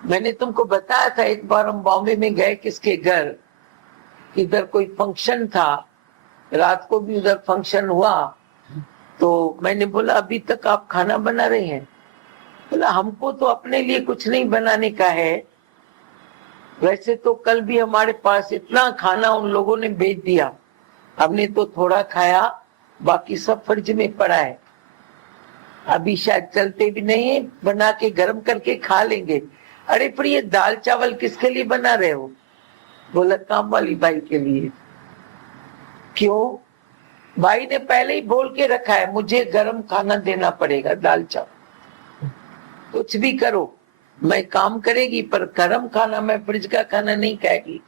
मैंने तुमको बताया था एक बार हम बॉम्बे में गए किसके घर, इधर कोई फंक्शन था, रात को भी उधर फंक्शन हुआ। तो मैंने बोला अभी तक आप खाना बना रहे हैं? बोला हमको तो अपने लिए कुछ नहीं बनाने का है, वैसे तो कल भी हमारे पास इतना खाना उन लोगों ने भेज दिया, हमने तो थोड़ा खाया, बाकी सब फ्रिज में पड़ा है, अभी शायद चलते भी नहीं है, बना के गर्म करके खा लेंगे। अरे पर ये दाल चावल किसके लिए बना रहे हो? बोला काम वाली बाई के लिए। क्यों? भाई ने पहले ही बोल के रखा है मुझे गर्म खाना देना पड़ेगा, दाल चावल कुछ भी करो, मैं काम करेगी पर गर्म खाना, मैं फ्रिज का खाना नहीं खाएगी।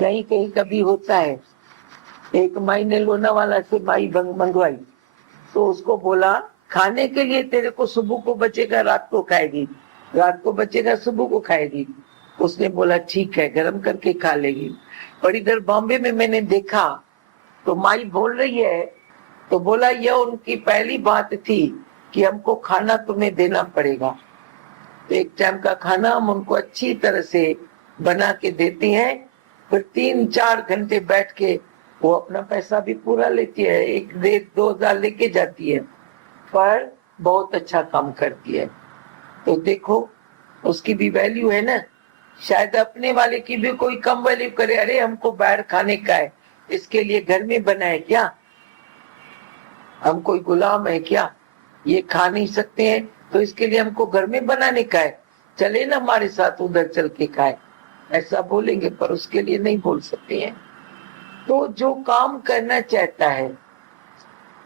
कहीं कहीं कभी होता है। एक माई ने लोनावाला से माई मंगवाई, तो उसको बोला खाने के लिए तेरे को सुबह को बचेगा रात को खाएगी, रात को बचेगा सुबह को खाएगी। उसने बोला ठीक है गर्म करके खा लेगी। और इधर बॉम्बे में मैंने देखा तो माई बोल रही है, तो बोला यह उनकी पहली बात थी कि हमको खाना तुम्हें देना पड़ेगा, तो एक टाइम का खाना हम उनको अच्छी तरह से बना के देते हैं, फिर 3-4 घंटे बैठ के वो अपना पैसा भी पूरा लेती है, 1-2 हज़ार लेके जाती है, पर बहुत अच्छा काम करती है। तो देखो उसकी भी वैल्यू है ना। शायद अपने वाले की भी कोई कम वैल्यू करे, अरे हमको बाहर खाने का है, इसके लिए घर में बनाए क्या? हम कोई गुलाम है क्या? ये खा नहीं सकते हैं तो इसके लिए हमको घर में बनाने का है, चले ना हमारे साथ उधर चल के खाए, ऐसा बोलेंगे, पर उसके लिए नहीं बोल सकते हैं। तो जो काम करना चाहता है,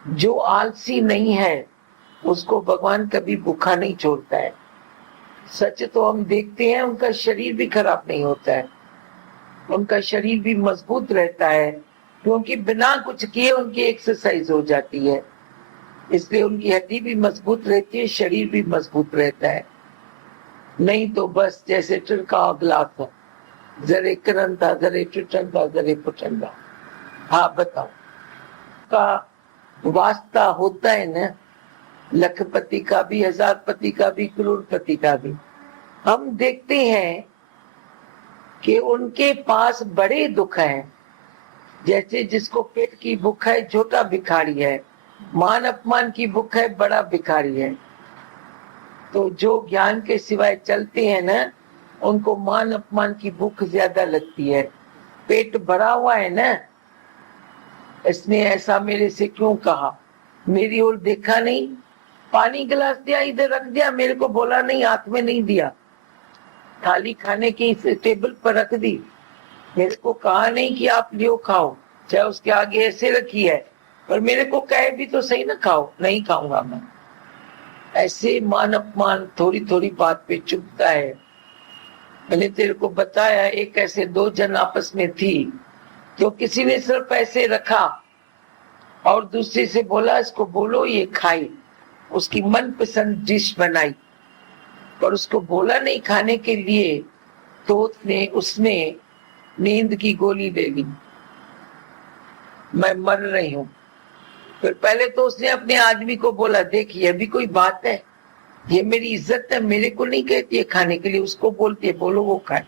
जो आलसी नहीं है, उसको भगवान कभी भूखा नहीं छोड़ता है। सच तो हम देखते हैं उनका शरीर भी खराब नहीं होता है, उनका शरीर भी मजबूत रहता है, क्योंकि बिना कुछ किए उनकी एक्सरसाइज हो जाती है, इसलिए उनकी हड्डी भी मजबूत रहती है, शरीर भी मजबूत रहता है। नहीं तो बस जैसे टुरका ग्लास है, जरे करंता जरे टुटंदा जरे पुटंदा। हाँ बताओ, का वास्ता होता है ना, लखपति का भी, हजारपति का भी, करोड़पति का भी। हम देखते हैं कि उनके पास बड़े दुख हैं, जैसे जिसको पेट की भूख है छोटा भिखारी है, मान अपमान की भूख है बड़ा भिखारी है। तो जो ज्ञान के सिवाय चलते हैं ना, उनको मान अपमान की भूख ज्यादा लगती है। पेट भरा हुआ है ना, इसने ऐसा मेरे से क्यों कहा, मेरी ओर देखा नहीं, पानी गिलास दिया इधर रख दिया, मेरे को बोला नहीं, हाथ में नहीं दिया, थाली खाने की टेबल पर रख दी, मेरे को कहा नहीं कि आप लियो खाओ, चाहे उसके आगे ऐसे रखी है, पर मेरे को कहे भी तो सही ना खाओ, नहीं खाऊंगा मैं। ऐसे मान अपमान थोड़ी थोड़ी बात पे चुभता है। मैंने तेरे को बताया एक ऐसे 2 जन आपस में थी, तो किसी ने सिर्फ ऐसे रखा और दूसरे से बोला इसको बोलो ये खाई, उसकी मनपसंद डिश बनाई, पर उसको बोला नहीं खाने के लिए, तो उसने नींद की गोली ले ली, मैं मर रही हूं। फिर पहले तो उसने अपने आदमी को बोला देख ये भी कोई बात है, ये मेरी इज्जत है, मेरे को नहीं कहती है खाने के लिए, उसको बोलती है बोलो वो खाए,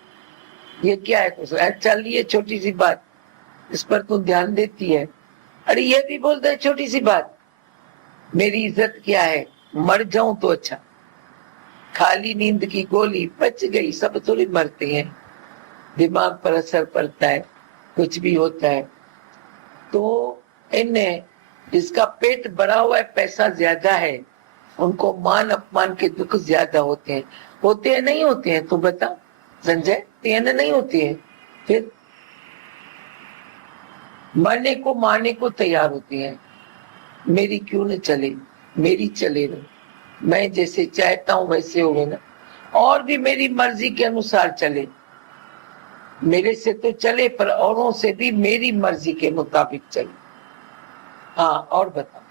ये क्या है? तो चल ये छोटी सी बात, इस पर तू ध्यान देती है। अरे ये भी बोलता है छोटी सी बात, मेरी इज्जत क्या है, मर जाऊं तो अच्छा, खाली नींद की गोली बच गई, सब थोड़ी मरते हैं, दिमाग पर असर पड़ता है, कुछ भी होता है। तो इन्हें जिसका पेट भरा हुआ है, पैसा ज्यादा है, उनको मान अपमान के दुख ज्यादा होते हैं नहीं होते हैं? तो बता संजय, तेन नहीं होती है, फिर मरने को मारने को तैयार होती है, मेरी क्यों न चले, मेरी चले ना, मैं जैसे चाहता हूं वैसे हो ना, और भी मेरी मर्जी के अनुसार चले, मेरे से तो चले पर औरों से भी मेरी मर्जी के मुताबिक चले। हाँ और बता।